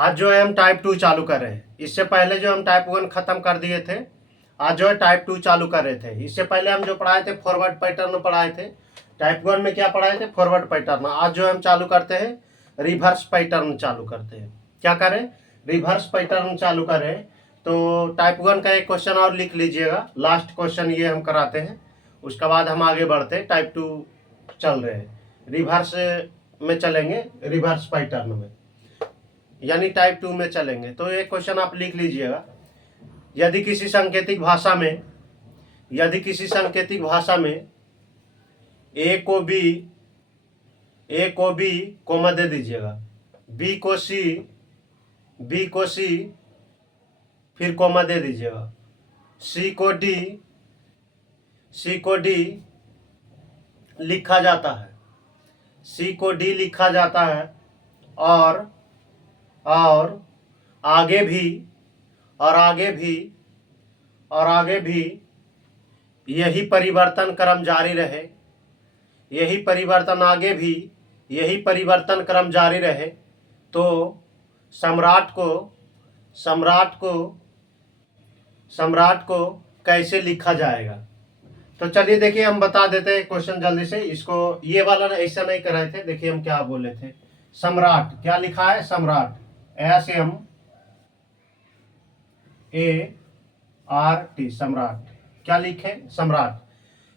आज जो है हम टाइप 2 चालू कर रहे हैं। इससे पहले जो हम टाइप 1 खत्म कर दिए थे, आज जो है टाइप 2 चालू कर रहे थे। इससे पहले हम जो पढ़ाए थे फॉरवर्ड पैटर्न पढ़ाए थे। टाइप 1 में क्या पढ़ाए थे? Forward pattern. आज जो हम चालू करते हैं रिवर्स पैटर्न चालू करते हैं। क्या करें? रिवर्स पैटर्न चालू करें। तो टाइप 1 का एक क्वेश्चन और लिख लीजिएगा, लास्ट क्वेश्चन ये हम कराते हैं, उसके बाद हम आगे बढ़ते हैं। टाइप 2 चल रहे हैं, रिवर्स में चलेंगे, रिवर्स पैटर्न में यानी टाइप 2 में चलेंगे। तो एक क्वेश्चन आप लिख लीजिएगा, यदि किसी सांकेतिक भाषा में ए को बी कोमा दे दीजिएगा, बी को सी फिर कोमा दे दीजिएगा, सी को डी लिखा जाता है, सी को डी लिखा जाता है और आगे भी यही परिवर्तन क्रम जारी रहे, यही परिवर्तन क्रम जारी रहे तो सम्राट को कैसे लिखा जाएगा। तो चलिए देखिए, हम बता देते हैं क्वेश्चन जल्दी से। इसको ये वाला ऐसा नहीं कर रहे थे, देखिए हम क्या बोले थे। सम्राट क्या लिखा है? सम्राट SMART, सम्राट। क्या लिखे? सम्राट।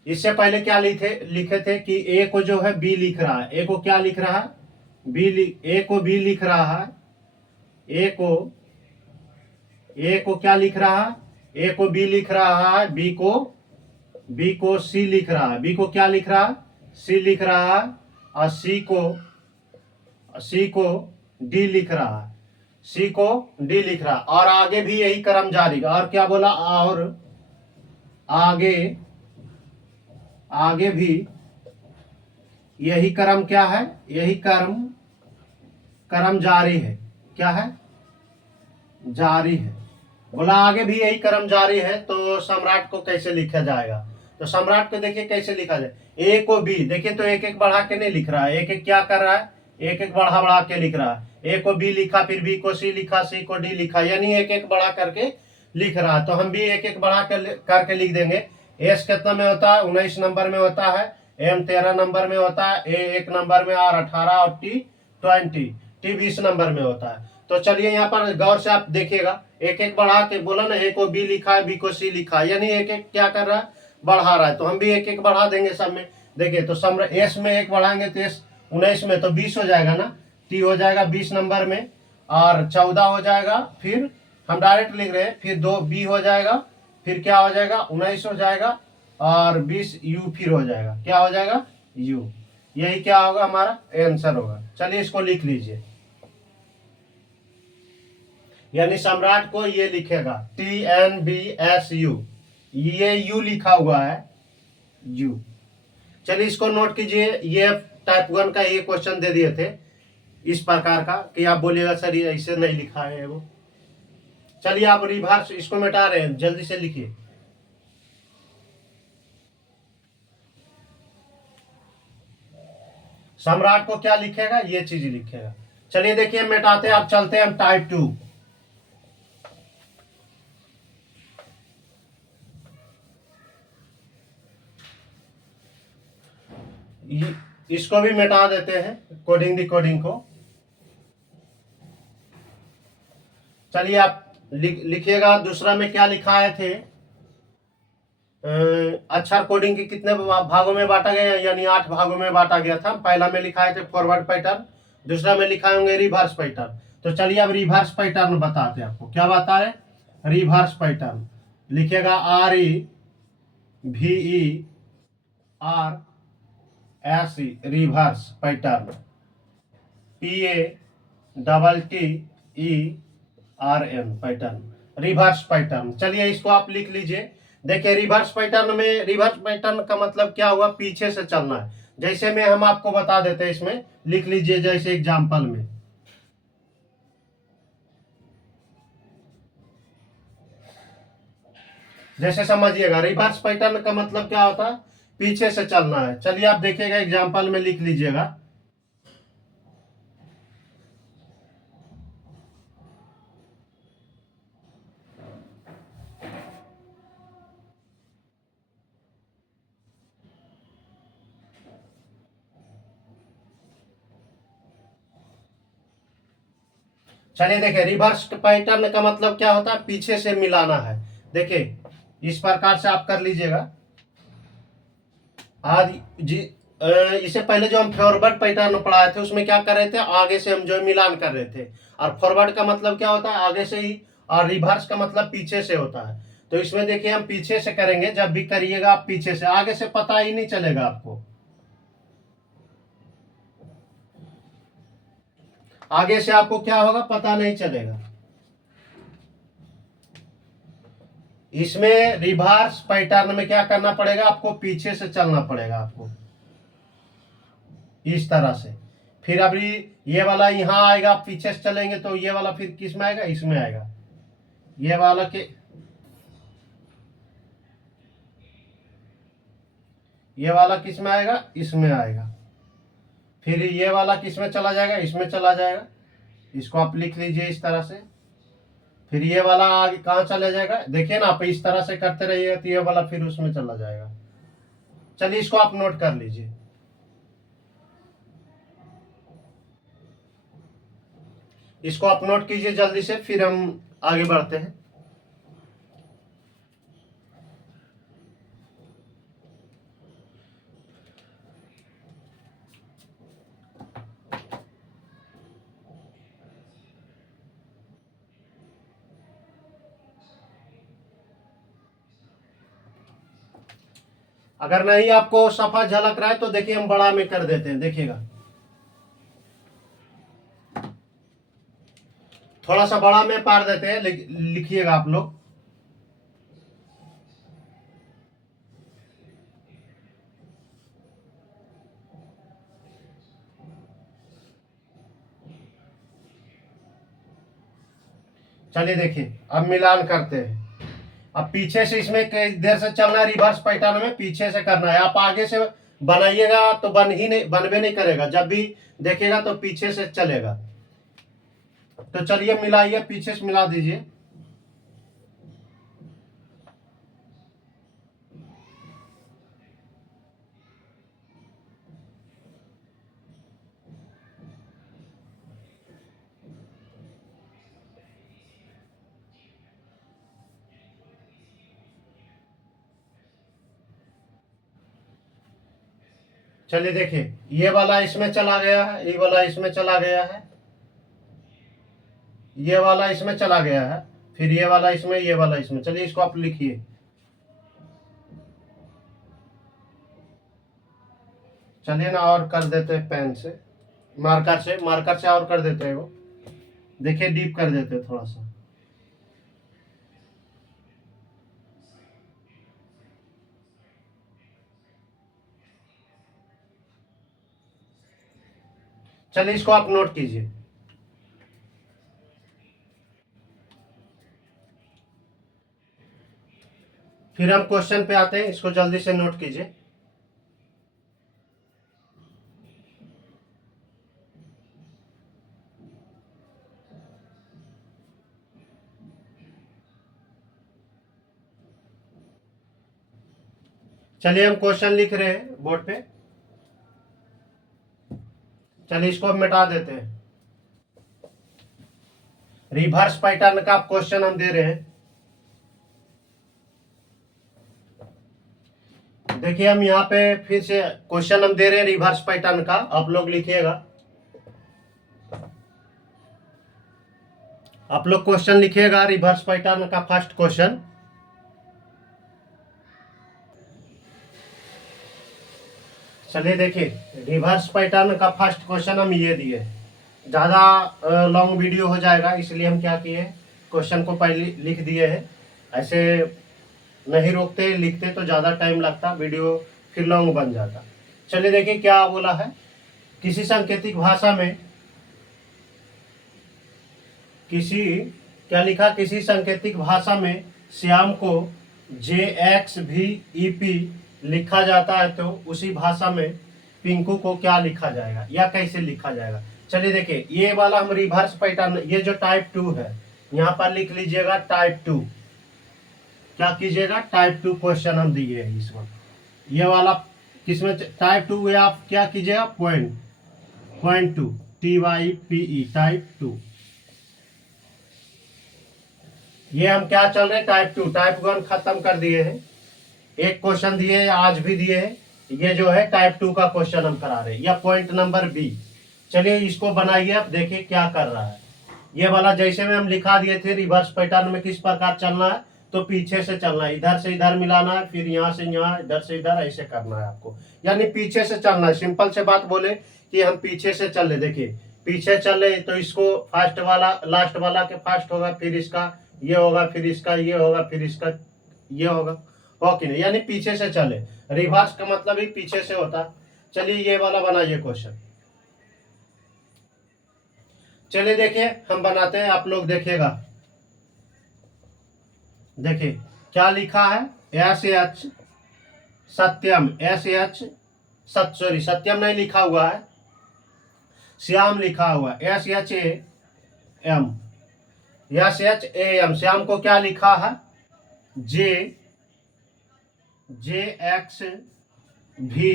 इससे पहले क्या लिखे थे कि ए को जो है बी लिख रहा है। ए को क्या लिख रहा है? ए को बी लिख रहा है। ए को क्या लिख रहा है? ए को बी लिख रहा है। बी को सी लिख रहा है। बी को क्या लिख रहा है? सी लिख रहा है। और सी को डी लिख रहा है। और आगे भी यही क्रम जारी। और क्या बोला? और आगे भी यही क्रम क्या है? यही क्रम जारी है। क्या है? जारी है। बोला आगे भी यही क्रम जारी है तो सम्राट को कैसे लिखा जाएगा? तो सम्राट को देखिए कैसे लिखा जाए। ए को बी, देखिए तो एक एक बढ़ा के नहीं लिख रहा है, एक एक क्या कर रहा है? एक एक बढ़ा के लिख रहा है। ए को बी लिखा, फिर बी को सी लिखा, सी को डी लिखा, यानी एक एक बढ़ा करके लिख रहा है। तो हम भी एक एक बढ़ा करके लिख देंगे। एस कितना में होता है? 19 नंबर में होता है। एम 13 नंबर में होता है। ए 1 नंबर में, आर 18 और टी 20, टी 20 नंबर में होता है। तो चलिए यहाँ पर गौर से आप देखिएगा, एक एक बढ़ा के बोला ना, ए को बी लिखा है, बी को सी लिखा है, यानी एक एक क्या कर रहा है? बढ़ा रहा है। तो हम भी एक एक बढ़ा देंगे सब में। देखिए तो एस में एक बढ़ाएंगे तो एस 19 में तो 20 हो जाएगा ना, टी हो जाएगा 20 नंबर में, और 14 हो जाएगा। फिर हम डायरेक्ट लिख रहे हैं, फिर 2 बी हो जाएगा, फिर क्या हो जाएगा? 19 हो जाएगा, और 20 यू फिर हो जाएगा। क्या हो जाएगा? यू। यही क्या होगा? हमारा आंसर होगा। चलिए इसको लिख लीजिए, यानी सम्राट को ये लिखेगा TNBSU, ये यू लिखा हुआ है, यू। चलिए इसको नोट कीजिए। ये टाइप 1 का ये क्वेश्चन दे दिए थे इस प्रकार का कि आप बोलिएगा सर ये ऐसे नहीं लिखा है वो। चलिए आप रिवर्स इसको मिटा रहे हैं, जल्दी से लिखिए। सम्राट को क्या लिखेगा? ये चीज लिखेगा। चलिए देखिए मिटाते हैं, अब चलते हैं हम टाइप 2। इसको भी मिटा देते हैं, कोडिंग डिकोडिंग को। चलिए आप लिखिएगा। दूसरा में क्या लिखाए थे? अक्षर कोडिंग के कितने भागों में बांटा गया? यानी 8 भागों में बांटा गया था। पहला में लिखाए थे फॉरवर्ड पैटर्न, दूसरा में लिखाए होंगे रिवर्स पैटर्न। तो चलिए अब रिवर्स पैटर्न बताते हैं आपको। क्या बता रहे? रिवर्स पैटर्न लिखिएगा, REVERS, reverse pattern, PATTERN, pattern, reverse pattern. चलिए इसको आप लिख लीजिए। देखिए रिवर्स पैटर्न में, रिवर्स पैटर्न का मतलब क्या हुआ? पीछे से चलना है। जैसे में हम आपको बता देते हैं, इसमें लिख लीजिए जैसे एग्जाम्पल में। जैसे समझिएगा रिवर्स पैटर्न का मतलब क्या होता है? पीछे से चलना है। चलिए आप देखिएगा एग्जाम्पल में, लिख लीजिएगा। चलिए देखिए, रिवर्स पैटर्न का मतलब क्या होता है, पीछे से मिलाना है। देखिए इस प्रकार से आप कर लीजिएगा। आज जी इससे पहले जो हम फॉरवर्ड पैटर्न पढ़ाए थे उसमें क्या कर रहे थे, आगे से हम जो मिलान कर रहे थे। और फॉरवर्ड का मतलब क्या होता है, आगे से ही, और रिवर्स का मतलब पीछे से होता है। तो इसमें देखिए हम पीछे से करेंगे, जब भी करिएगा आप पीछे से, आगे से पता ही नहीं चलेगा आपको। आगे से आपको क्या होगा पता नहीं चलेगा। इसमें रिवर्स पैटर्न में क्या करना पड़ेगा, आपको पीछे से चलना पड़ेगा आपको, इस तरह से। फिर अभी ये वाला यहाँ आएगा, आप पीछे से चलेंगे तो ये वाला फिर किस में आएगा, इसमें आएगा। ये वाला के ये वाला किस में आएगा, इसमें आएगा। फिर ये वाला किस में चला जाएगा, इसमें चला जाएगा। इसको आप लिख लीजिए इस तरह से। फिर ये वाला आगे कहाँ चला जाएगा, देखिए ना, आप इस तरह से करते रहिएगा तो ये वाला फिर उसमें चला जाएगा। चलिए इसको आप नोट कर लीजिए। इसको आप नोट कीजिए जल्दी से, फिर हम आगे बढ़ते हैं। अगर नहीं आपको सफा झलक रहा है तो देखिए हम बड़ा में कर देते हैं, देखिएगा। थोड़ा सा बड़ा में पार देते हैं, लिखिएगा आप लोग। चलिए देखिए अब मिलान करते हैं। अब पीछे से इसमें कई देर से चलना है, रिवर्स पैटर्न में पीछे से करना है। आप आगे से बनाइएगा तो बनवे नहीं करेगा, जब भी देखिएगा तो पीछे से चलेगा। तो चलिए मिलाइए, पीछे से मिला दीजिए। चलिए देखिए, ये वाला इसमें चला गया है, ये वाला इसमें चला गया है, ये वाला इसमें चला गया है, फिर ये वाला इसमें, ये वाला इसमें। चलिए इसको आप लिखिए। चलिए ना और कर देते हैं, पेन से, मार्कर से और कर देते हैं वो। देखिए डीप कर देते हैं थोड़ा सा। चलिए इसको आप नोट कीजिए। फिर हम क्वेश्चन पे आते हैं, इसको जल्दी से नोट कीजिए। चलिए हम क्वेश्चन लिख रहे हैं बोर्ड पे। चलिए इसको हम मिटा देते हैं। रिवर्स पैटर्न का क्वेश्चन हम दे रहे हैं। देखिए हम यहाँ पे फिर से क्वेश्चन हम दे रहे हैं रिवर्स पैटर्न का, आप लोग लिखिएगा। आप लोग क्वेश्चन लिखिएगा रिवर्स पैटर्न का, फर्स्ट क्वेश्चन। चलिए देखिए, रिवर्स पैटर्न का फर्स्ट क्वेश्चन हम ये दिए। ज़्यादा लॉन्ग वीडियो हो जाएगा, इसलिए हम क्या किए, क्वेश्चन को पहले लिख दिए हैं। ऐसे नहीं रोकते, लिखते तो ज़्यादा टाइम लगता, वीडियो फिर लॉन्ग बन जाता। चलिए देखिए क्या बोला है। किसी सांकेतिक भाषा में, क्या लिखा, किसी सांकेतिक भाषा में श्याम को JXVEP लिखा जाता है तो उसी भाषा में पिंकू को क्या लिखा जाएगा या कैसे लिखा जाएगा। चलिए देखिए, ये वाला हम रिवर्स पैटर्न, ये जो टाइप 2 है यहाँ पर लिख लीजिएगा टाइप 2। क्या कीजिएगा, टाइप 2 क्वेश्चन हम दिए हैं इसमें। ये वाला किसमें, टाइप 2 है, आप क्या कीजिएगा, पॉइंट 2 TYPE टाइप 2। ये हम क्या चल रहे हैं, टाइप 2। टाइप 1 खत्म कर दिए हैं, एक क्वेश्चन दिए हैं, आज भी दिए हैं। ये जो है टाइप 2 का क्वेश्चन हम करा रहे हैं, या पॉइंट नंबर बी। चलिए इसको बनाइए, आप देखिए क्या कर रहा है। ये वाला जैसे में हम लिखा दिए थे, रिवर्स पैटर्न में किस प्रकार चलना है, तो पीछे से चलना है, इधर से इधर मिलाना है, फिर यहाँ से यहाँ, इधर से इधर, ऐसे करना है आपको, यानी पीछे से चलना है। सिंपल से बात बोले कि हम पीछे से चले, देखिए पीछे चले तो इसको फर्स्ट वाला लास्ट वाला के फर्स्ट होगा, फिर इसका ये होगा, फिर इसका ये होगा, फिर इसका ये होगा, हो कि नहीं, यानी पीछे से चले। रिवर्स का मतलब ही पीछे से होता है। चलिए ये वाला बनाइए क्वेश्चन। चलिए देखिए हम बनाते हैं, आप लोग देखिएगा। देखिए क्या लिखा है, S H Satyam, S H sorry Satyam नहीं लिखा हुआ है, श्याम लिखा हुआ है, S H A M, S H A M. Shyam को क्या लिखा है, जे जे एक्स भी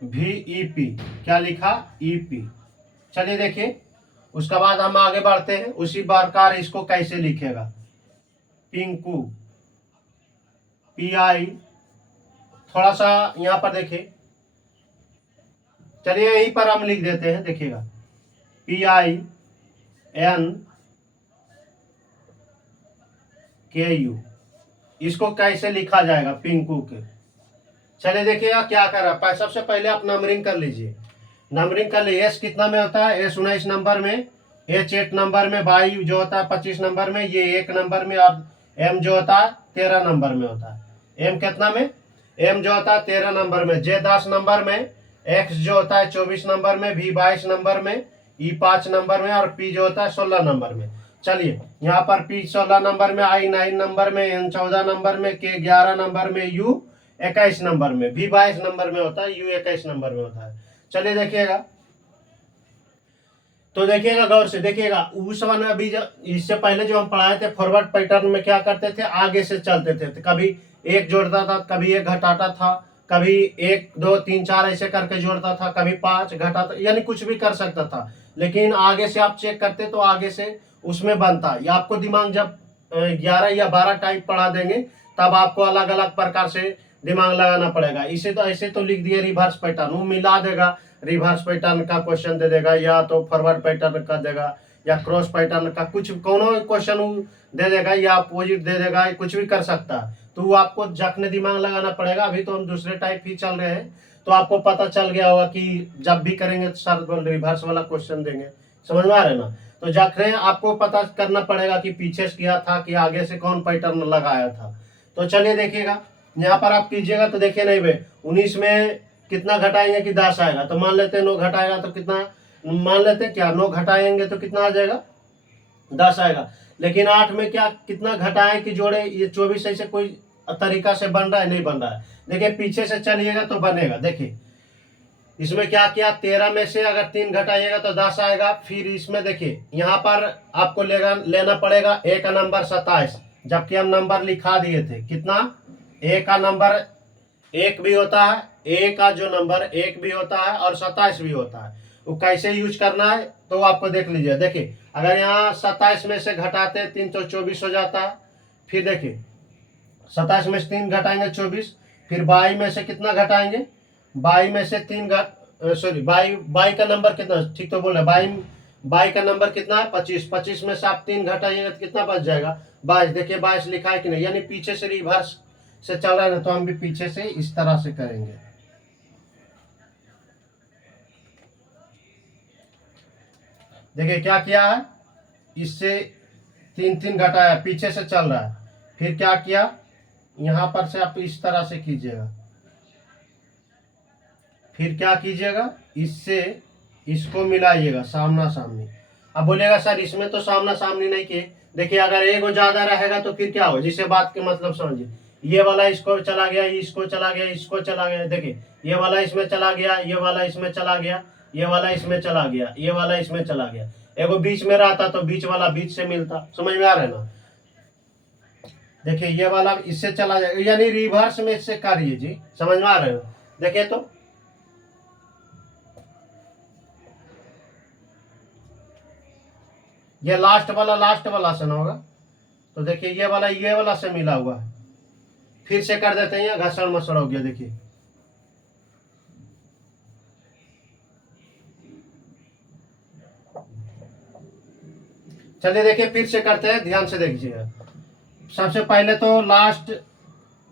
भी ई पी, क्या लिखा, ई पी। चलिए देखिए उसके बाद हम आगे बढ़ते हैं, उसी प्रकार इसको कैसे लिखेगा, पिंकू, पी आई, थोड़ा सा यहाँ पर देखिए, चलिए यहीं पर हम लिख देते हैं, देखिएगा पी आई एन के यू, इसको कैसे लिखा जाएगा, पिंकू के। चलिए देखिएगा क्या कर रहा है, सबसे पहले आप नंबरिंग कर लीजिए, नंबरिंग कर लीजिए। एस कितना में होता है, एस 19 नंबर में, एच 8 नंबर में, वाई जो होता है 25 नंबर में, ये 1 नंबर में, और एम जो होता है 13 नंबर में होता है। एम कितना में, एम जो होता है 13 नंबर में, जे 10 नंबर में, एक्स जो होता है 24 नंबर में, वी 22 नंबर में, ई 5 नंबर में, और पी जो होता है 16 नंबर में। चलिए यहाँ पर पी 16 नंबर में, आई 9 नंबर में, एन 14 नंबर में, के 11 नंबर में, यू 21 नंबर में, वी 22 नंबर में होता है, यू 21 नंबर में होता है। चलिए देखिएगा, तो देखिएगा गौर से देखिएगा, उस समय अभी इससे पहले जो हम पढ़ाए थे फॉरवर्ड पैटर्न में क्या करते थे, आगे से चलते थे, तो कभी एक जोड़ता था, कभी एक घटाता था, कभी 1 2 3 4 ऐसे करके जोड़ता था, कभी 5 घटाता, यानी कुछ भी कर सकता था। लेकिन आगे से आप चेक करते तो आगे से उसमें बनता, या आपको दिमाग जब 11 या 12 टाइप पढ़ा देंगे तब आपको अलग अलग प्रकार से दिमाग लगाना पड़ेगा। इसे तो ऐसे तो लिख दिए रिवर्स पैटर्न, वो मिला देगा, रिवर्स पैटर्न का क्वेश्चन दे देगा, या तो फॉरवर्ड पैटर्न का देगा, या क्रॉस पैटर्न का, कुछ कोनो क्वेश्चन दे देगा, या अपोजिट दे देगा, कुछ भी कर सकता है। तो वो आपको जखने दिमाग लगाना पड़ेगा। अभी तो हम दूसरे टाइप ही चल रहे हैं, तो आपको पता चल गया होगा कि जब भी करेंगे तो सर रिवर्स वाला क्वेश्चन देंगे, समझ में आ रहा है ना। तो जखने आपको पता करना पड़ेगा कि पीछे से किया था कि आगे से कौन पैटर्न लगाया था। तो चलिए देखिएगा यहाँ पर आप कीजिएगा, तो देखिए नहीं भाई 19 में कितना घटाएंगे कि 10 आएगा, तो मान लेते हैं 9 घटाएगा तो कितना, मान लेते हैं क्या 9 घटाएंगे तो कितना आ जाएगा, 10 आएगा। लेकिन 8 में क्या कितना घटाएं कि जोड़े, ये 24 ऐसे कोई तरीका से बन रहा है, नहीं बन रहा है। देखिए पीछे से चलिएगा तो बनेगा, देखिए इसमें क्या किया, 13 में से अगर 3 घटाइएगा तो 10 आएगा। फिर इसमें देखिए यहाँ पर आपको लेना पड़ेगा ए का नंबर 27, जबकि हम नंबर लिखा दिए थे कितना, ए का नंबर 1 भी होता है, ए का जो नंबर 1 भी होता है और 27 भी होता है। वो कैसे यूज करना है तो आपको देख लीजिए। देखिए अगर यहाँ 27 में से घटाते 3 तो 24 हो जाता है। फिर देखिए 27 में से 3 घटाएंगे 24, फिर 22 में से कितना घटाएंगे, 22 में से 3 सॉरी 22 का नंबर कितना, ठीक तो बोल रहे, 22 का नंबर कितना है 25, 25 में से आप 3 घटाइएगा तो कितना बच जाएगा 22। देखिए 22 लिखा है कि नहीं, यानी पीछे से रिवर्स से चल रहा है ना, तो हम भी पीछे से इस तरह से करेंगे। देखिए क्या किया है, इससे 3 घटाया, पीछे से चल रहा है। फिर क्या किया, यहां पर से आप इस तरह से कीजिएगा, फिर क्या कीजिएगा, इससे इसको मिलाइएगा सामना सामनी। अब बोलेगा सर इसमें तो सामना सामनी नहीं किए। देखिए अगर एगो ज्यादा रहेगा तो फिर क्या हो, जिससे बात के मतलब समझिए, ये वाला इसको चला गया, इसको चला गया, इसको चला गया, देखिए ये वाला इसमें चला गया, ये वाला इसमें चला गया, ये वाला इसमें चला गया, ये वाला इसमें चला गया। एगो बीच में रहता तो बीच वाला बीच से मिलता, समझ में आ रहा है ना। देखिए ये वाला इससे चला जाएगा, यानी रिवर्स में इससे करिए जी, समझ में आ रहा है ना। देखिए तो ये लास्ट वाला आसन होगा, तो देखिए ये वाला से मिला हुआ है। फिर से कर देते हैं, घसड़ मसड़ हो गया। देखिए चलिए देखिए फिर से करते हैं, ध्यान से देखिएगा। सबसे पहले तो लास्ट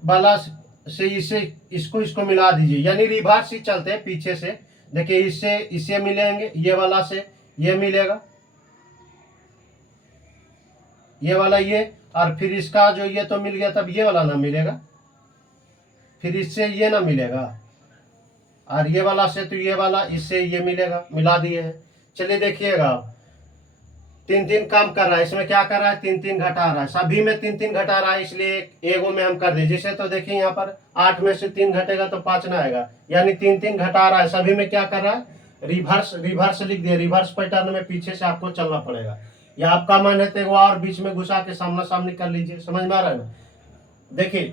वाला से इसे इसको मिला दीजिए, यानी रिवर्स ही चलते हैं पीछे से। देखिए इससे इसे मिलेंगे, ये वाला से ये मिलेगा, ये वाला ये, और फिर इसका जो ये तो मिल गया, तब ये वाला ना मिलेगा, फिर इससे ये ना मिलेगा, और ये वाला से तो ये वाला, इससे ये मिलेगा, मिला दिए हैं। चलिए देखिएगा आप, 3-3 काम कर रहा है, इसमें क्या कर रहा है, 3-3 घटा रहा है, सभी में 3-3 घटा रहा है, इसलिए एगो में हम कर दे। जैसे तो देखिए यहाँ पर 8 में से 3 घटेगा तो 5 ना आएगा, यानी 3-3 घटा रहा है, सभी में क्या कर रहा है, रिवर्स लिख दिया। रिवर्स पैटर्न में पीछे से आपको चलना पड़ेगा, या आपका मन है तो और बीच में घुसा के सामना सामनी कर लीजिए। समझ में आ रहा है ना। देखिए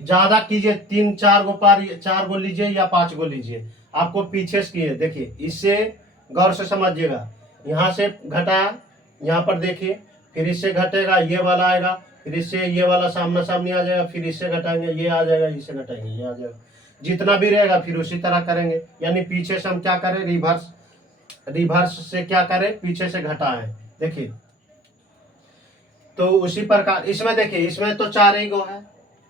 ज्यादा कीजिए, 3-4 गो पार, 4 गो लीजिए या 5 गो लीजिए, आपको पीछे से किए। देखिए इससे गौर से समझिएगा, यहाँ से घटा, यहाँ पर देखिए, फिर इससे घटेगा, ये वाला आएगा, फिर इससे ये वाला सामना सामनी आ जाएगा, फिर इससे घटाएंगे, ये आ जाएगा, इससे घटाएंगे, ये आ जाएगा, जितना भी रहेगा फिर उसी तरह करेंगे। यानी पीछे से हम क्या करें, रिवर्स से क्या करें, पीछे से घटाएं। देखिए तो उसी प्रकार इसमें देखिए, इसमें तो 4 ही गो है,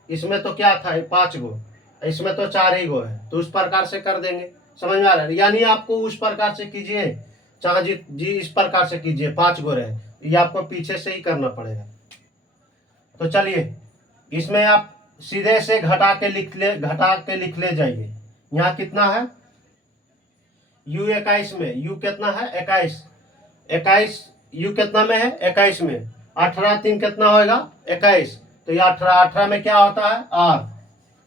इसमें तो क्या था 5 गो, इसमें तो 4 ही गो है, तो उस प्रकार से कर देंगे। समझ में आ रहा है, यानी आपको उस प्रकार से कीजिए, चाहे जी इस प्रकार से कीजिए, 5 गो रहे, ये आपको पीछे से ही करना पड़ेगा। तो चलिए इसमें आप सीधे से घटा के लिख ले जाइए। यहाँ कितना है, u 21 में, u कितना है 21, u कितना में है 21 में, 18-3 कितना होगा 21, तो ये 18 में क्या होता है r,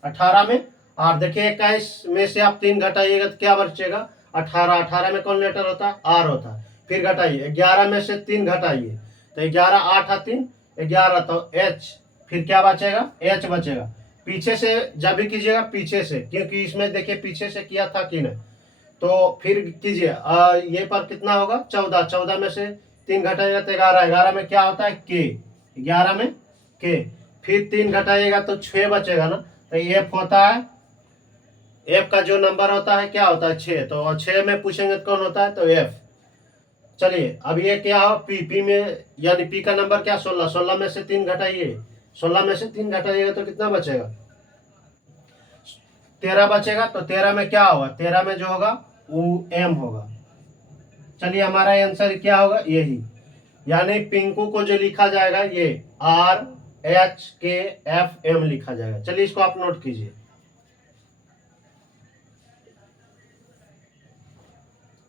18 में r। देखिए 21 में से आप 3 घटाइएगा तो क्या बचेगा 18 में कौन लेटर होता है r होता है। फिर घटाइए 11 में से 3 घटाइए तो 11, 8-3 11, तो h, फिर क्या बचेगा h बचेगा। पीछे से जब भी कीजिएगा पीछे से, क्योंकि इसमें देखिए पीछे से किया था कि नहीं, तो फिर कीजिए ये पर कितना होगा 14 में से 3 घटाइएगा तो 11 में क्या होता है k, 11 में k, फिर 3 घटाइएगा तो 6 बचेगा ना, तो f होता है, f का जो नंबर होता है क्या होता है 6, तो 6 में पूछेंगे तो कौन होता है तो f। चलिए अब ये क्या हो p में, यानी p का नंबर क्या 16 में से 3 घटाइए, 16 में से 3 घटाइएगा तो कितना बचेगा 13 बचेगा, तो 13 में क्या होगा, 13 में जो होगा वो m होगा। चलिए हमारा आंसर क्या होगा यही, यानी पिंकू को जो लिखा जाएगा ये RHKFM लिखा जाएगा। चलिए इसको आप नोट कीजिए,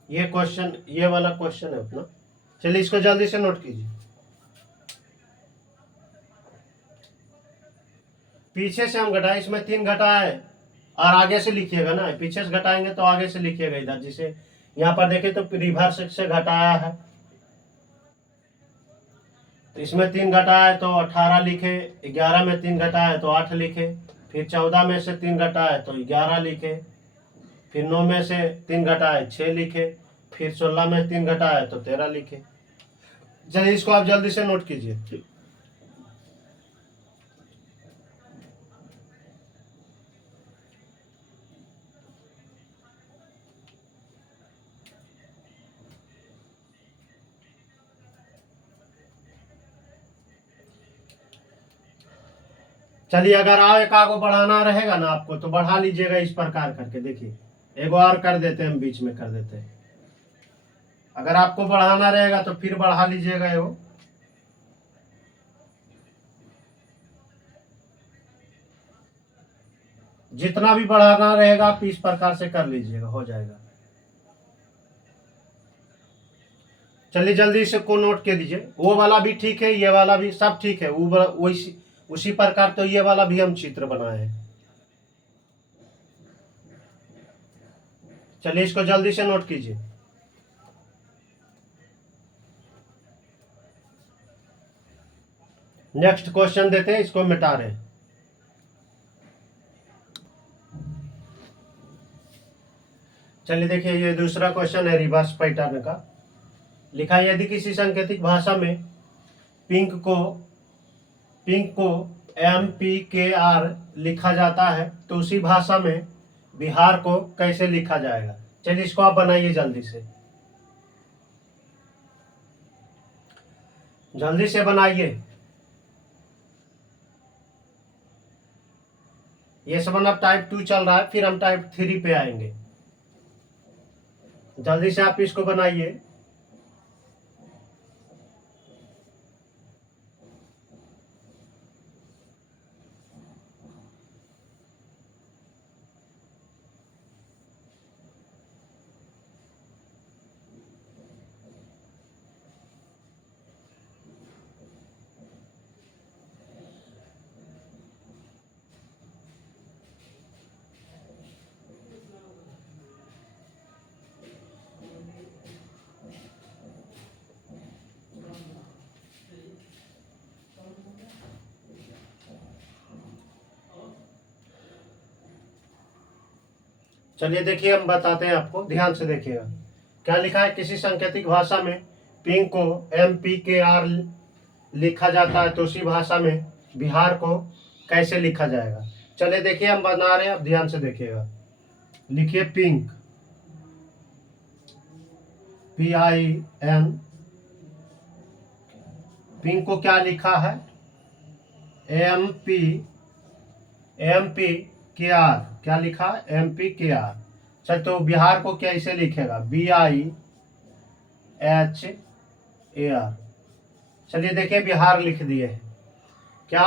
ये क्वेश्चन, ये वाला क्वेश्चन है अपना। चलिए इसको जल्दी से नोट कीजिए। पीछे से हम घटाए, इसमें 3 घटाए और आगे से लिखिएगा ना, पीछे से घटाएंगे तो आगे से लिखिएगा इधर। जिसे यहाँ पर देखे तो रिवर्स से घटाया है, तो इसमें 3 घटाए तो 18 लिखे, 11 में 3 घटाए तो 8 लिखे, फिर 14 में से 3 घटाए तो 11 लिखे, फिर 9 में से 3 घटाए 6 लिखे, फिर 16 में 3 घटाए तो 13 लिखे। चलिए इसको आप जल्दी से नोट कीजिए। चलिए अगर आओ एक आगो बढ़ाना रहेगा ना आपको तो बढ़ा लीजिएगा इस प्रकार करके। देखिए एगो और कर देते हैं, हम बीच में कर देते हैं। अगर आपको बढ़ाना रहेगा तो फिर बढ़ा लीजिएगा एगो, जितना भी बढ़ाना रहेगा आप इस प्रकार से कर लीजिएगा, हो जाएगा। चलिए जल्दी से को नोट के दीजिए, वो वाला भी ठीक है, ये वाला भी सब ठीक है, वही उसी प्रकार तो ये वाला भी हम चित्र बनाए हैं। चलिए इसको जल्दी से नोट कीजिए। नेक्स्ट क्वेश्चन देते हैं, इसको मिटा रहे हैं। चलिए देखिए ये दूसरा क्वेश्चन है रिवर्स पैटर्न का। लिखा है यदि किसी सांकेतिक भाषा में पिंक को पिंक को MPKR लिखा जाता है, तो उसी भाषा में बिहार को कैसे लिखा जाएगा? चलिए इसको आप बनाइए जल्दी से, जल्दी से बनाइए। ये सब अब टाइप 2 चल रहा है, फिर हम टाइप 3 पे आएंगे। जल्दी से आप इसको बनाइए। चलिए देखिए, हम बताते हैं आपको, ध्यान से देखिएगा। क्या लिखा है? किसी सांकेतिक भाषा में पिंक को MPKR लिखा जाता है, तो उसी भाषा में बिहार को कैसे लिखा जाएगा? चलिए देखिए, हम बना रहे हैं, अब ध्यान से देखिएगा। लिखिए पिंक, PIN। पिंक को क्या लिखा है? MPKR। क्या लिखा है? MPKR। चल, तो बिहार को कैसे लिखेगा? BIHAR। चलिए देखिए, बिहार लिख दिए हैं। क्या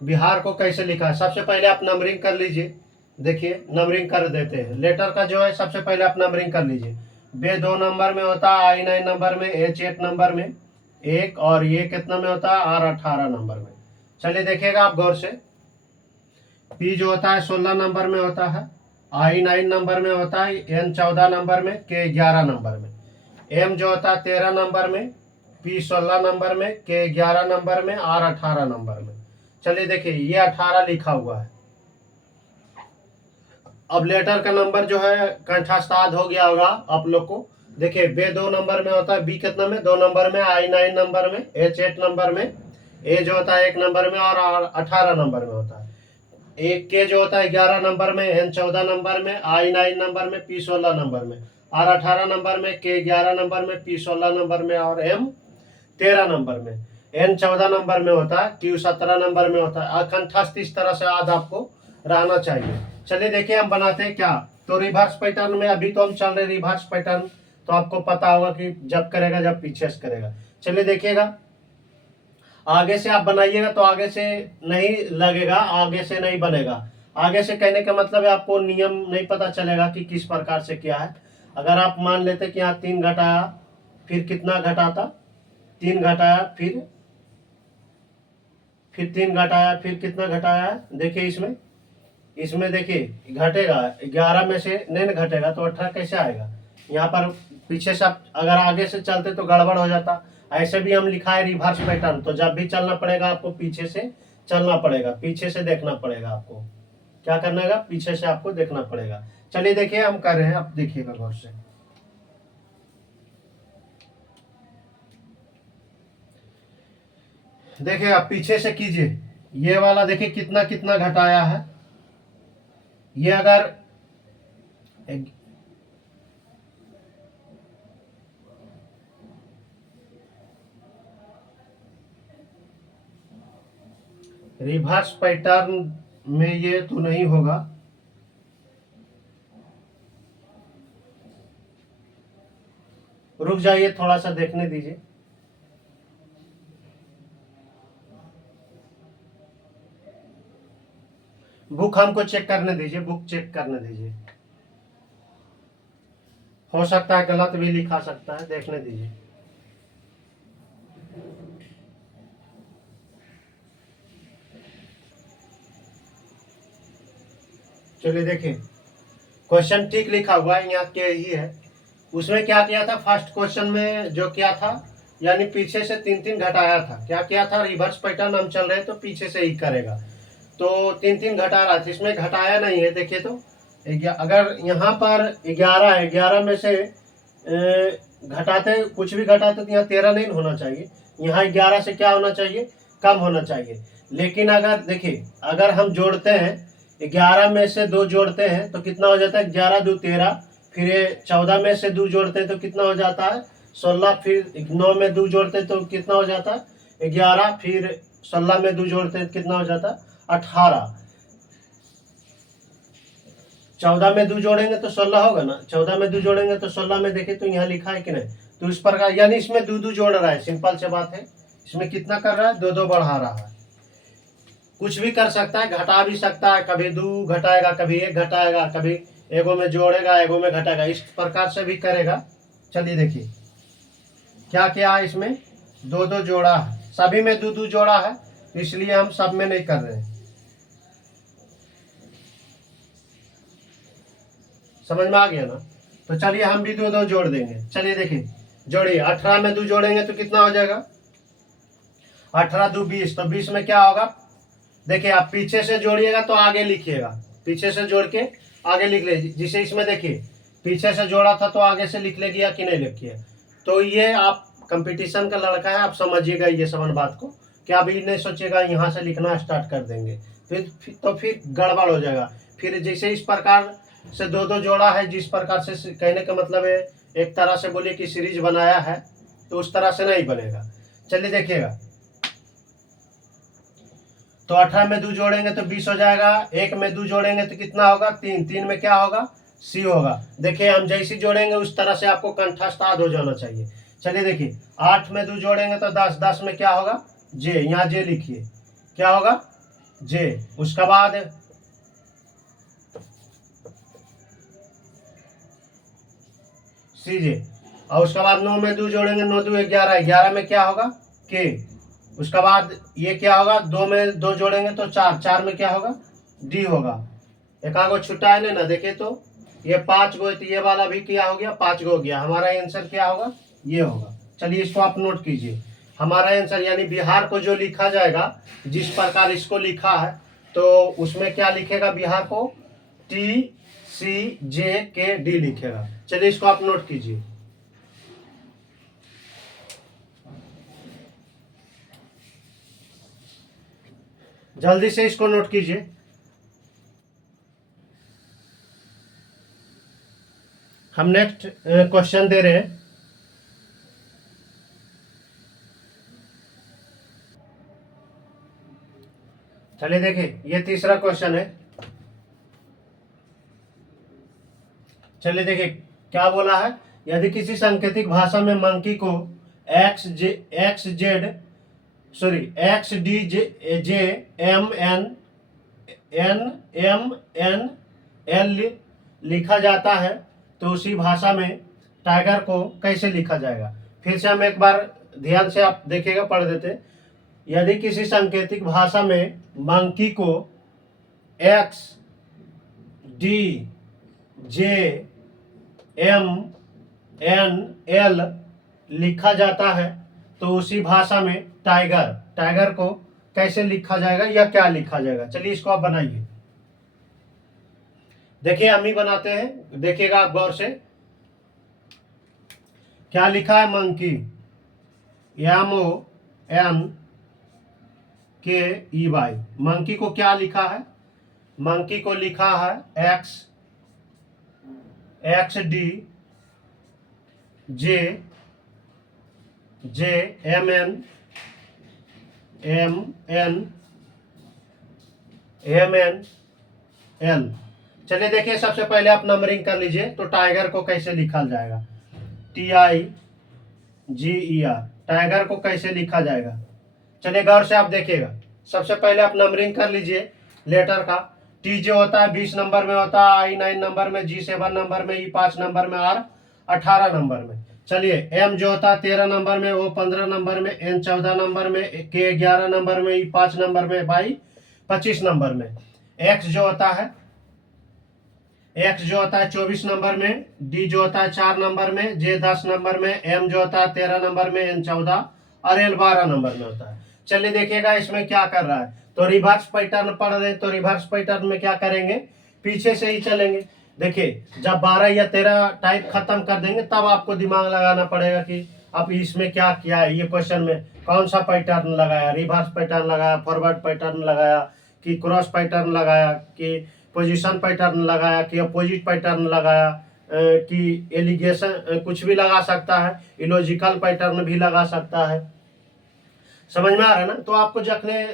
बिहार को कैसे लिखा है? सबसे पहले आप नंबरिंग कर लीजिए। देखिए, नंबरिंग कर देते हैं। लेटर का जो है, सबसे पहले आप नंबरिंग कर लीजिए। बे 2 नंबर में होता है, I9 नंबर में, H 8 नंबर में एक, और ये कितना में होता है? R 18 नंबर में। चलिए देखिएगा आप गौर से। P जो होता है 16 नंबर में होता है, I 9 नंबर में होता है, N 14 नंबर में, K 11 नंबर में। M जो होता है 13 नंबर में, P 16 नंबर में, K 11 नंबर में, R 18 नंबर में। चलिए देखिए, ये 18 लिखा हुआ है। अब लेटर का नंबर जो है कंठास्ताद हो गया होगा आप लोग को। देखिए, बे 2 नंबर में होता है, B कितना में? 2 नंबर में, I 9 नंबर में, H 8 नंबर में, A जो होता है 1 नंबर में, और R 18 नंबर में होता है। एक के जो होता है 11 नंबर में, N 14 नंबर में, I 9 नंबर में, P 16 नंबर में, R 18 नंबर में, K 11 नंबर में, P 16 नंबर में, और M 13 नंबर में। N 14 नंबर में होता है, Q 17 नंबर में होता है। कंठस्थ इस तरह से याद आपको रहना चाहिए। चलिए देखिए, हम बनाते हैं क्या। तो रिवर्स पैटर्न में अभी तो हम चल रहे रिवर्स पैटर्न, तो आपको पता होगा कि जब करेगा, जब पीछे से करेगा। चलिए देखिएगा, आगे से आप बनाइएगा तो आगे से नहीं लगेगा, आगे से नहीं बनेगा। आगे से कहने का मतलब है आपको नियम नहीं पता चलेगा कि किस प्रकार से क्या है। अगर आप मान लेते कि यहाँ 3 घटाया, फिर कितना घटाता? 3 घटाया, फिर 3 घटाया, फिर कितना घटाया? देखिए इसमें देखिए घटेगा, 11 में से नहीं घटेगा, तो 18 कैसे आएगा? यहाँ पर पीछे से अगर आगे से चलते तो गड़बड़ हो जाता। ऐसे भी हम लिखा है रिवर्स पैटर्न, तो जब भी चलना पड़ेगा आपको पीछे से चलना पड़ेगा, पीछे से देखना पड़ेगा आपको। क्या करना है? पीछे से आपको देखना पड़ेगा। चलिए देखिए, हम कर रहे हैं, अब देखिएगा गौर से। देखिए, आप पीछे से कीजिए। ये वाला देखिए कितना कितना घटाया है। ये अगर रिवर्स पैटर्न में ये तो नहीं होगा। रुक जाइए, थोड़ा सा देखने दीजिए। बुक हमको चेक करने दीजिए, बुक चेक करने दीजिए। हो सकता है गलत भी लिखा सकता है, देखने दीजिए। चलिए देखिए, क्वेश्चन ठीक लिखा हुआ है, यहाँ के ही है। उसमें क्या किया था? फर्स्ट क्वेश्चन में जो किया था, यानी पीछे से 3 घटाया था। क्या किया था? रिवर्स पैटर्न हम चल रहे हैं तो पीछे से ही करेगा, तो 3 घटा रहा था। इसमें घटाया नहीं है। देखिए तो अगर यहाँ पर 11 है, 11 में से घटाते, कुछ भी घटाते तो यहाँ 13 नहीं होना चाहिए, यहाँ 11 से क्या होना चाहिए? कम होना चाहिए। लेकिन अगर देखिए, अगर हम जोड़ते हैं 11 में से 2 जोड़ते हैं तो कितना हो जाता है, 11 2 13, फिर ये 14 में से 2 जोड़ते हैं तो कितना हो जाता है 16, फिर 9 में 2 जोड़ते हैं तो कितना हो जाता है 11, फिर 16 में 2 जोड़ते हैं तो कितना हो जाता है 18, 14 में 2 जोड़ेंगे तो 16 होगा ना, 14 में 2 जोड़ेंगे तो 16 में, देखिए तो यहाँ लिखा है कि नहीं, तो इस प्रकार यानी इसमें 2 2 जोड़ रहा है, सिंपल से बात है। इसमें कितना कर रहा है, 2 2 बढ़ा रहा है। कुछ भी कर सकता है, घटा भी सकता है, कभी 2 घटाएगा, कभी 1 घटाएगा, कभी एगो में जोड़ेगा, एगो में घटाएगा, इस प्रकार से भी करेगा। चलिए देखिए क्या क्या है, इसमें 2 2 जोड़ा है, सभी में 2 2 जोड़ा है, इसलिए हम सब में नहीं कर रहे हैं। समझ में आ गया ना। तो चलिए हम भी 2 2 जोड़ देंगे। चलिए देखिए जोड़िए, 18 में 2 जोड़ेंगे तो कितना हो जाएगा, 18 2 20, तो 20 में क्या होगा, देखिए आप पीछे से जोड़िएगा तो आगे लिखिएगा, पीछे से जोड़ के आगे लिख लीजिए। जिसे इसमें देखिए पीछे से जोड़ा था तो आगे से लिख लेगी या कि नहीं लिखिए। तो ये आप कंपटीशन का लड़का है, आप समझिएगा ये समझ बात को, कि आप ये नहीं सोचिएगा यहाँ से लिखना स्टार्ट कर देंगे, फिर गड़बड़ हो जाएगा। फिर जैसे इस प्रकार से 2 2 जोड़ा है, जिस प्रकार से कहने का मतलब है एक तरह से बोलिए कि सीरीज बनाया है, तो उस तरह से नहीं बनेगा। चलिए देखिएगा, तो 18 में 2 जोड़ेंगे तो 20 हो जाएगा, 1 में 2 जोड़ेंगे तो कितना होगा 3, 3 में क्या होगा सी होगा। देखिए हम जैसी जोड़ेंगे उस तरह से आपको कंठस्थ हो जाना चाहिए। चलिए देखिए 8 में 2 जोड़ेंगे तो 10, 10 में क्या होगा जे, यहाँ जे लिखिए, क्या होगा जे। उसके बाद सी जे, और उसके बाद 9 में 2 जोड़ेंगे, 9 2 11, 11 में क्या होगा के। उसके बाद ये क्या होगा, 2 में 2 जोड़ेंगे तो 4, 4 में क्या होगा डी होगा। एक आगो छुट्टा है ना, देखे तो ये 5 गो, तो ये वाला भी क्या हो गया 5 गो हो गया। हमारा आंसर क्या होगा, ये होगा। चलिए इसको आप नोट कीजिए, हमारा आंसर यानी बिहार को जो लिखा जाएगा, जिस प्रकार इसको लिखा है, तो उसमें क्या लिखेगा, बिहार को टी सी जे के डी लिखेगा। चलिए इसको आप नोट कीजिए। जल्दी से इसको नोट कीजिए। हम नेक्स्ट क्वेश्चन दे रहे हैं। चलिए देखिए ये तीसरा क्वेश्चन है। चलिए देखिए क्या बोला है, यदि किसी सांकेतिक भाषा में मंकी को X D J M N L लिखा जाता है, तो उसी भाषा में टाइगर को कैसे लिखा जाएगा। फिर से हम एक बार ध्यान से आप देखिएगा, पढ़ देते। यदि किसी सांकेतिक भाषा में मंकी को X D J M N L लिखा जाता है, तो उसी भाषा में टाइगर को कैसे लिखा जाएगा या क्या लिखा जाएगा। चलिए इसको आप बनाइए। देखिए हम ही बनाते हैं, देखिएगा आप गौर से। क्या लिखा है, मंकी MONKEY। मंकी को क्या लिखा है, मंकी को लिखा है X D J M N L. चलिए देखिए सबसे पहले आप नंबरिंग कर लीजिए, तो टाइगर को कैसे लिखा जाएगा, TIGER, टाइगर को कैसे लिखा जाएगा। चलिए गौर से आप देखिएगा, सबसे पहले आप नंबरिंग कर लीजिए लेटर का। टी जो होता है 20 नंबर में होता है, आई 9 नंबर में, जी 7 नंबर में, ई 5 नंबर में, आर 18 नंबर में। चलिए एम जो होता है 13 नंबर में, ओ 15 नंबर में, एन 14 नंबर में, के 11 नंबर में, ई 5 नंबर में, वाई 25 नंबर में। एक्स जो होता है 24 नंबर में, डी जो होता है 4 नंबर में, जे 10 नंबर में, एम जो होता है 13 नंबर में, एन 14 और एल 12 नंबर में होता है। चलिए देखिएगा इसमें क्या कर रहा है, तो रिवर्स पैटर्न पढ़ रहे हैं, तो रिवर्स पैटर्न में क्या करेंगे, पीछे से ही चलेंगे। देखिए जब 12 या 13 टाइप खत्म कर देंगे तब आपको दिमाग लगाना पड़ेगा कि अब इसमें क्या किया है, ये क्वेश्चन में कौन सा पैटर्न लगाया, रिवर्स पैटर्न लगाया, फॉरवर्ड पैटर्न लगाया, कि क्रॉस पैटर्न लगाया, कि पोजीशन पैटर्न लगाया, कि अपोजिट पैटर्न लगाया, कि एलिगेशन कुछ भी लगा सकता है, इलॉजिकल पैटर्न भी लगा सकता है। समझ में आ रहा है ना। तो आपको जखने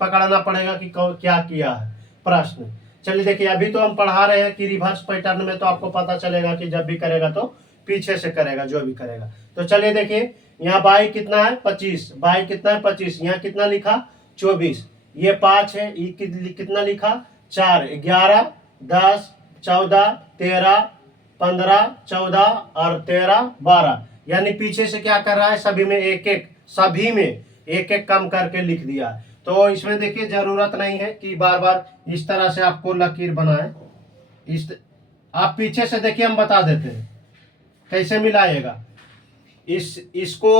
पकड़ना पड़ेगा कि क्या किया है प्रश्न। चलिए देखिए, अभी तो हम पढ़ा रहे हैं कि रिवर्स पैटर्न में तो आपको पता चलेगा कि जब भी करेगा तो पीछे से करेगा जो भी करेगा। तो चलिए देखिए, यहाँ बाई कितना है 25, बाई कितना है 25, यहाँ कितना लिखा 24, ये 5 है, ये कितना लिखा 4, 11, 10, 14, 13, 15, 14 और 13, 12, यानी पीछे से क्या कर रहा है, सभी में एक एक, सभी में एक एक कम करके लिख दिया। तो इसमें देखिए जरूरत नहीं है कि बार बार इस तरह से आपको लकीर बनाए। आप पीछे से देखिए, हम बता देते हैं कैसे मिलाएगा। इसको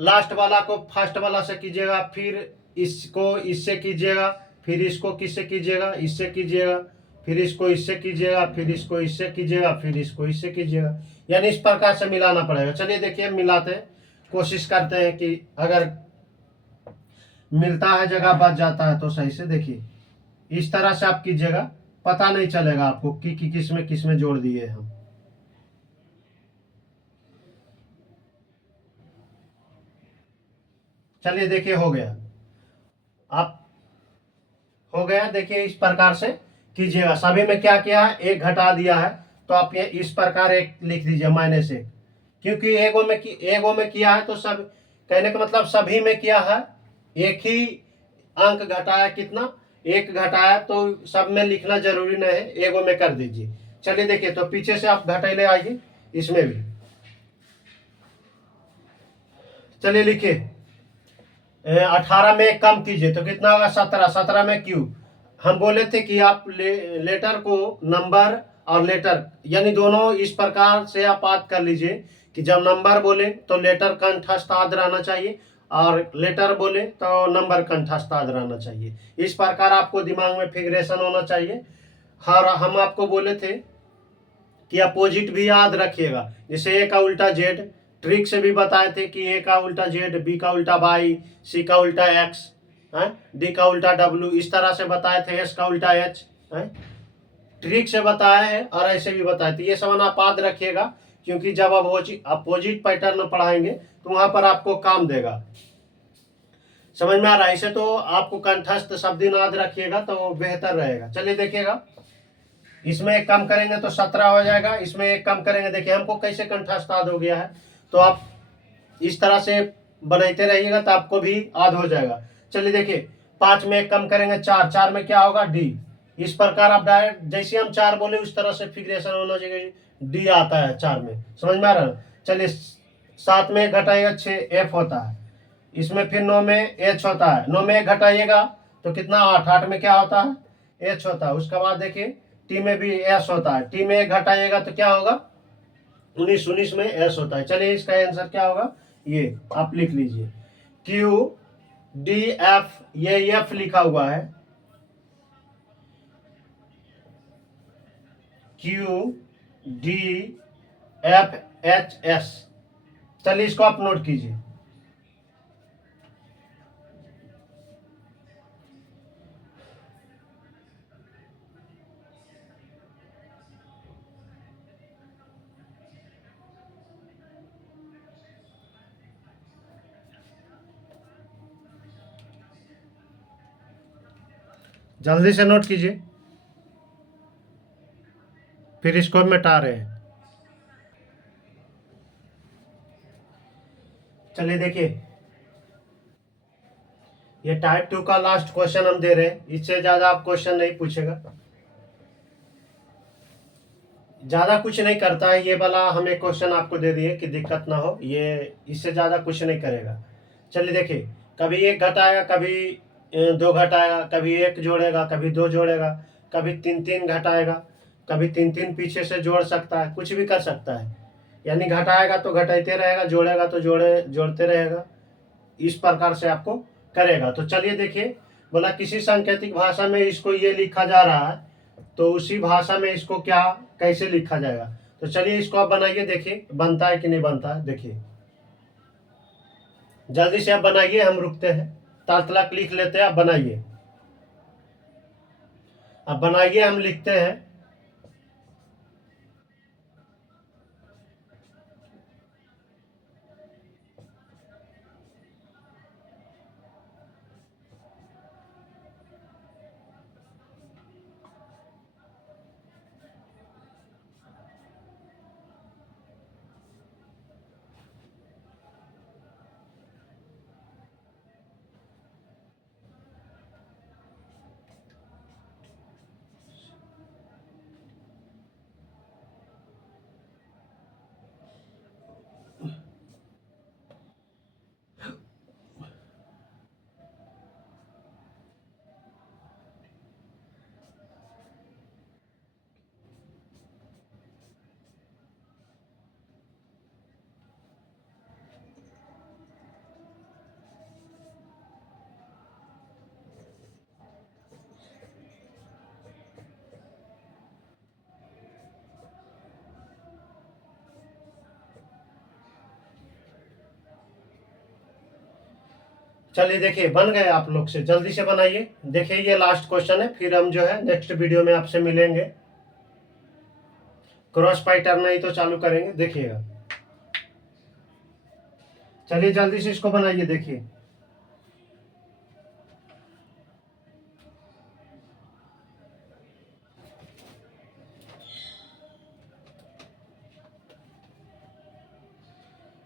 लास्ट वाला को फर्स्ट वाला से कीजिएगा, फिर इसको इससे कीजिएगा, फिर इसको किससे कीजिएगा, इससे कीजिएगा, फिर इसको इससे कीजिएगा, फिर इसको इससे कीजिएगा, फिर इसको इससे कीजिएगा, यानी इस प्रकार से मिलाना पड़ेगा। चलिए देखिए, मिलाते हैं, कोशिश करते हैं कि अगर मिलता है जगह बच जाता है तो सही से देखिए, इस तरह से आप कीजिएगा, पता नहीं चलेगा आपको कि किस में जोड़ दिए हम। चलिए देखिए, हो गया, आप हो गया। देखिए इस प्रकार से कीजिएगा, सभी में क्या किया है, एक घटा दिया है, तो आप ये इस प्रकार एक लिख दीजिए -1, क्योंकि एगो में किया है तो सब, कहने का मतलब सभी में किया है, एक ही अंक घटाया, कितना एक घटाया, तो सब में लिखना जरूरी नहीं है, एगो में कर दीजिए। चलिए देखिए, तो पीछे से आप घटाइले आइए, इसमें भी चलिए लिखिए, 18 में कम कीजिए तो कितना होगा 17, 17 में क्यूब। हम बोले थे कि आप लेटर को नंबर और लेटर यानी दोनों इस प्रकार से आप बात कर लीजिए कि जब नंबर बोले तो लेटर कंठस्थ आद रहना चाहिए, और लेटर बोले तो नंबर कंठस्थ आद रहना चाहिए। इस प्रकार आपको दिमाग में फिगरेशन होना चाहिए। और हम आपको बोले थे कि अपोजिट भी याद रखिएगा, जैसे ए का उल्टा जेड, ट्रिक से भी बताए थे कि ए का उल्टा जेड, बी का उल्टा वाई, सी का उल्टा एक्स, डी का उल्टा डब्ल्यू, इस तरह से बताए थे, एस का उल्टा एच, ट्रिक से बताए हैं और ऐसे भी बताए थे। ये सब आप याद रखिएगा, क्योंकि जब अपोजिट पैटर्न पढ़ाएंगे तो वहां पर आपको काम देगा। समझ में आ रहा है। ऐसे तो आपको कंठस्थ शब्द याद रखिएगा तो बेहतर रहेगा। चलिए देखिएगा, इसमें एक कम करेंगे तो 17 हो जाएगा, इसमें एक कम करेंगे, देखिए हमको कैसे कंठस्थ याद हो गया है। तो आप इस तरह से बनाते रहिएगा तो आपको भी याद हो जाएगा। चलिए देखिए, 5 में एक कम करेंगे 4, 4 में क्या होगा डी। इस प्रकार आप डायरेक्ट जैसे हम 4 बोले उस तरह से फिगरेशन होना चाहिए, डी आता है 4 में। समझ में आ रहा है। चलिए 7 में घटाइएगा 6, एफ होता है। इसमें फिर 9 में एच होता है, 9 में घटाइएगा तो कितना 8, 8 में क्या होता है एच होता है। उसके बाद देखिए टी में भी एस होता है, टी में एक घटाइएगा तो क्या होगा 19, 19 में एस होता है। चलिए इसका आंसर क्या होगा, ये आप लिख लीजिए, क्यू डी एफ, ये एफ लिखा हुआ है, Q D F H S. चलिए इसको आप नोट कीजिए। जल्दी से नोट कीजिए, फिर इसको मिटा रहे हैं। चलिए देखिए, ये टाइप 2 का लास्ट क्वेश्चन हम दे रहे हैं, इससे ज्यादा आप क्वेश्चन नहीं पूछेगा, ज्यादा कुछ नहीं करता है ये वाला। हम एक क्वेश्चन आपको दे दिए कि दिक्कत ना हो, ये इससे ज्यादा कुछ नहीं करेगा। चलिए देखिए, कभी एक घटाएगा, कभी 2 घटाएगा, कभी 1 जोड़ेगा, कभी 2 जोड़ेगा, कभी 3 3 घटाएगा, कभी 3 3 पीछे से जोड़ सकता है, कुछ भी कर सकता है। यानी घटाएगा तो घटाते रहेगा, जोड़ेगा तो जोड़ते रहेगा, इस प्रकार से आपको करेगा। तो चलिए देखिए, बोला किसी सांकेतिक भाषा में इसको ये लिखा जा रहा है तो उसी भाषा में इसको क्या कैसे लिखा जाएगा। तो चलिए इसको आप बनाइए, देखिए बनता है कि नहीं बनता है। देखिए जल्दी से आप बनाइए, हम रुकते हैं। ताल लिख लेते हैं, आप बनाइए। अब बनाइए, हम लिखते हैं। चलिए देखिए, बन गए आप लोग से। जल्दी से बनाइए। देखिए ये लास्ट क्वेश्चन है, फिर हम जो है नेक्स्ट वीडियो में आपसे मिलेंगे। क्रॉस पाई करना ही तो चालू करेंगे, देखिएगा। चलिए जल्दी से इसको बनाइए, देखिए।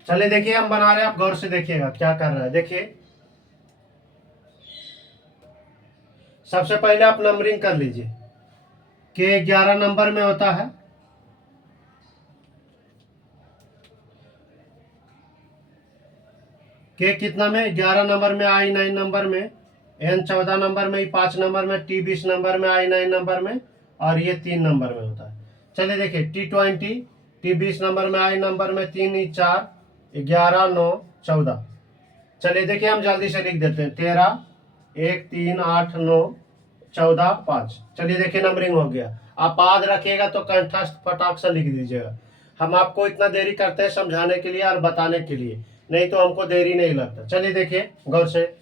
चलिए देखिए, हम बना रहे हैं, आप गौर से देखिएगा क्या कर रहा है। देखिए सबसे पहले आप नंबरिंग कर लीजिए। के 11 नंबर में होता है, के कितना में 11 नंबर में, आई 9 नंबर में, एन 14 नंबर में, 5 नंबर में, टी 20 नंबर में, आई 9 नंबर में, और ये 3 नंबर में होता है। चलिए देखिए, T20 टी 20 नंबर में, आई नंबर में, 3 4 11 9 14। चलिए देखिए, हम जल्दी से लिख देते हैं। 13 1 3 8 9 14 5। चलिए देखिए, नंबरिंग हो गया। आप याद रखिएगा तो कंठस्थ फटाक से लिख दीजिएगा। हम आपको इतना देरी करते हैं समझाने के लिए और बताने के लिए, नहीं तो हमको देरी नहीं लगता। चलिए देखिए गौर से।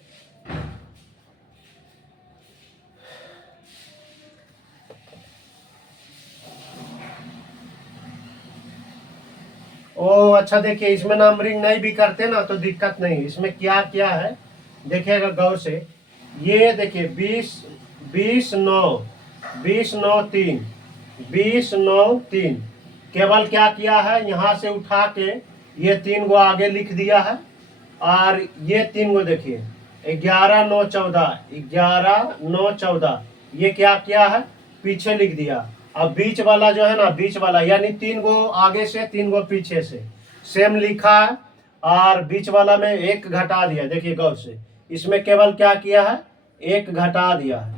ओ अच्छा, देखिए इसमें नंबरिंग नहीं भी करते ना तो दिक्कत नहीं। इसमें क्या क्या है देखिएगा गौर से। ये देखिए 20 20 9 20 9 3 20 9 3। केवल क्या किया है, यहाँ से उठा के ये 3 गो आगे लिख दिया है। और ये 3 गो देखिए, 11 9 14, 11 9 14, ये क्या किया है, पीछे लिख दिया। अब बीच वाला जो है ना, बीच वाला यानी 3 गो आगे से 3 गो पीछे से सेम लिखा है। और बीच वाला में एक घटा दिया। देखिए गौर से, इसमें केवल क्या किया है, एक घटा दिया है।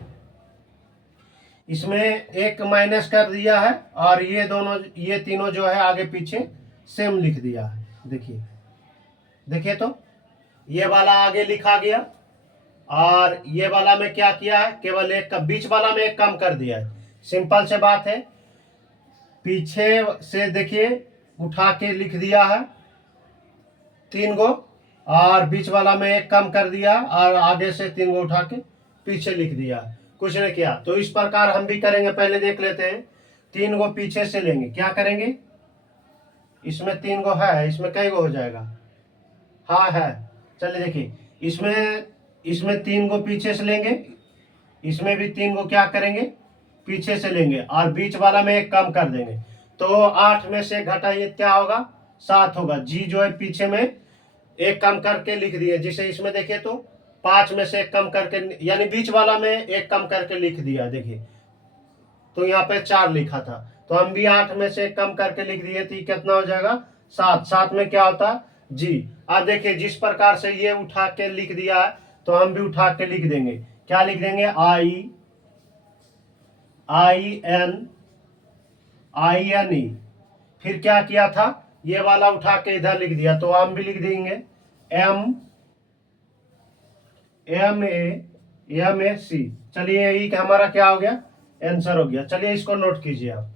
इसमें एक माइनस कर दिया है, और ये दोनों, ये तीनों जो है आगे पीछे सेम लिख दिया है। देखिए देखिए तो ये वाला आगे लिखा गया, और ये वाला में क्या किया है, केवल एक का बीच वाला में एक कम कर दिया है। सिंपल से बात है। पीछे से देखिए उठा के लिख दिया है 3 गो, और बीच वाला में एक कम कर दिया, और आगे से 3 गो उठा के पीछे लिख दिया। कुछ नहीं किया। तो इस प्रकार हम भी करेंगे। पहले देख लेते हैं। 3 गो पीछे से लेंगे, क्या करेंगे, इसमें 3 गो है, इसमें कई गो हो जाएगा, हाँ है। चलिए देखिए, इसमें इसमें 3 गो पीछे से लेंगे, इसमें भी 3 गो क्या करेंगे, पीछे से लेंगे, और बीच वाला में एक कम कर देंगे। तो 8 में से घटाइए, क्या होगा, 7 होगा। जी जो है पीछे में एक कम करके लिख दिए। जिसे इसमें देखिए तो 5 में से एक कम करके, यानी बीच वाला में एक कम करके लिख दिया। देखिए तो यहाँ पे 4 लिखा था, तो हम भी 8 में से एक कम करके लिख दिए, तो कितना हो जाएगा, 7। 7 में क्या होता है, जी। अब देखिए जिस प्रकार से ये उठा के लिख दिया है, तो हम भी उठा के लिख देंगे। क्या लिख देंगे, आई एन ई। फिर क्या किया था, ये वाला उठा के इधर लिख दिया, तो हम भी लिख देंगे एम ए सी। चलिए यही हमारा क्या हो गया, आंसर हो गया। चलिए इसको नोट कीजिए आप।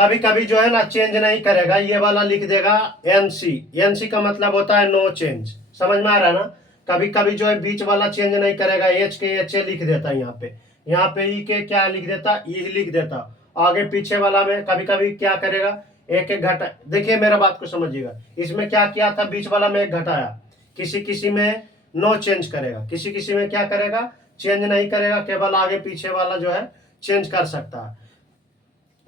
कभी कभी जो है ना चेंज नहीं करेगा, ये वाला लिख देगा एनसी। एनसी का मतलब होता है नो चेंज, समझ में आ रहा है ना। कभी कभी जो है बीच वाला चेंज नहीं करेगा, एच के एच ए लिख देता है यहाँ पे ई के क्या लिख देता, ई लिख देता। आगे पीछे वाला में कभी कभी क्या करेगा, एक एक घटा, देखिए मेरा बात को समझिएगा, इसमें क्या किया था, बीच वाला में एक घटाया। किसी किसी में नो चेंज करेगा, किसी किसी में क्या करेगा, चेंज नहीं करेगा, केवल आगे पीछे वाला जो है चेंज कर सकता है।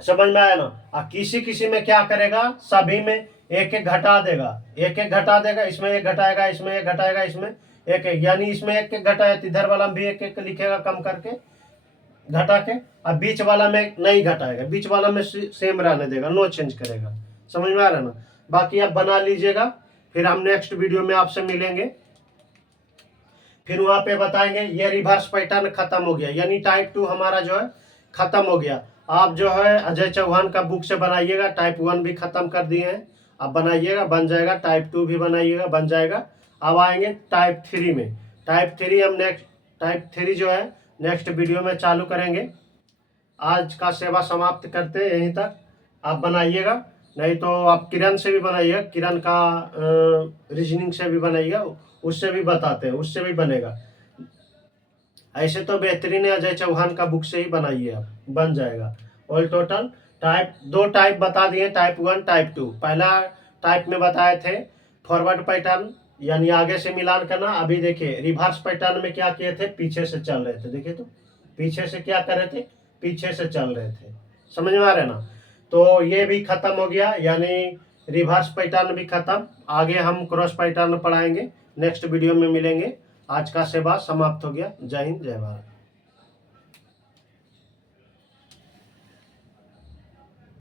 समझ में आया ना। और किसी किसी में क्या करेगा, सभी में एक एक घटा देगा, एक एक घटा देगा, इसमें एक घटाएगा, इसमें एक घटाएगा, इसमें एक एक, यानी इसमें एक एक घटाया तो इधर वाला भी एक एक लिखेगा कम करके घटा के, और बीच वाला में नहीं घटाएगा, बीच वाला में सेम रहने देगा, नो चेंज करेगा। समझ में आ रहा है ना। बाकी आप बना लीजिएगा, फिर हम नेक्स्ट वीडियो में आपसे मिलेंगे, फिर वहां पे बताएंगे। ये रिवर्स पैटर्न खत्म हो गया, यानी टाइप 2 हमारा जो है खत्म हो गया। आप जो है अजय चौहान का बुक से बनाइएगा, टाइप 1 भी खत्म कर दिए हैं, आप बनाइएगा बन जाएगा, टाइप 2 भी बनाइएगा बन जाएगा। अब आएंगे टाइप 3 में। टाइप 3 हम नेक्स्ट, टाइप 3 जो है नेक्स्ट वीडियो में चालू करेंगे। आज का सेवा समाप्त करते हैं यहीं तक, आप बनाइएगा, नहीं तो आप किरण से भी बनाइएगा, किरण का रीजनिंग से भी बनाइएगा, उससे भी बताते हैं, उससे भी बनेगा। ऐसे तो बेहतरीन है, अजय चौहान का बुक से ही बनाइए आप, बन जाएगा। ऑल टोटल टाइप 2 टाइप बता दिए, टाइप 1 टाइप 2। पहला टाइप में बताए थे फॉरवर्ड पैटर्न, यानी आगे से मिलान करना। अभी देखिए रिवर्स पैटर्न में क्या किए थे, पीछे से चल रहे थे, देखिए तो पीछे से क्या कर रहे थे, पीछे से चल रहे थे। समझ में आ रहे ना। तो ये भी खत्म हो गया, यानी रिवर्स पैटर्न भी खत्म। आगे हम क्रॉस पैटर्न पढ़ाएंगे, नेक्स्ट वीडियो में मिलेंगे। आज का सेवा समाप्त हो गया। जय हिंद जय भारत।